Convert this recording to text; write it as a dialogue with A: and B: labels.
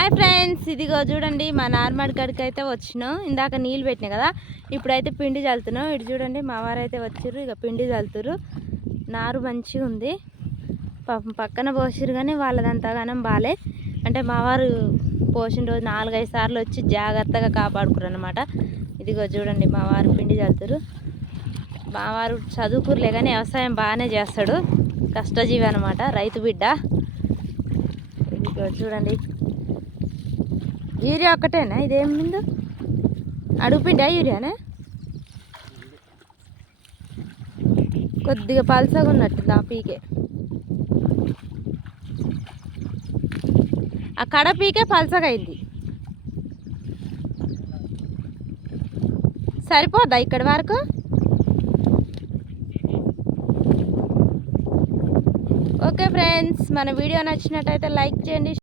A: Hi friends ఇదిగో చూడండి మా నార్మల్ కాడికి అయితే వచ్చినాం. ఇందాక నీళ్ళు పెట్టినా కదా ఇప్పుడైతే పిండి చల్లుతున్నాం. ఇటు చూడండి మా వారు అయితే వచ్చారు ఇక పిండి చల్లుతురు నారు మంచిగా ఉంది. పాపం పక్కన పోసిరు కానీ వాళ్ళదంతగానం బాలే. అంటే మా వారు పోసిన రోజు నాలుగైదు సార్లు వచ్చి జాగ్రత్తగా కాపాడుకురు అనమాట ఇదిగో చూడండి మా వారు పిండి చల్లుతురు మా వారు చదువుకురులే కానీ వ్యవసాయం బాగానే చేస్తాడు. కష్టజీవి అనమాట రైతు బిడ్డ. ఇదిగో చూడండి యూరియా ఒక్కటేనా? ఇదేం ముందు? అడుగుపిండా యూరియానే? కొద్దిగా పల్సగా ఉన్నట్టు ఆ పీకే. ఆ కడ పీకే పల్సగా అయింది. సరిపోద్దా ఇక్కడి వరకు? ఓకే ఫ్రెండ్స్ మన వీడియో నచ్చినట్టయితే లైక్ చేయండి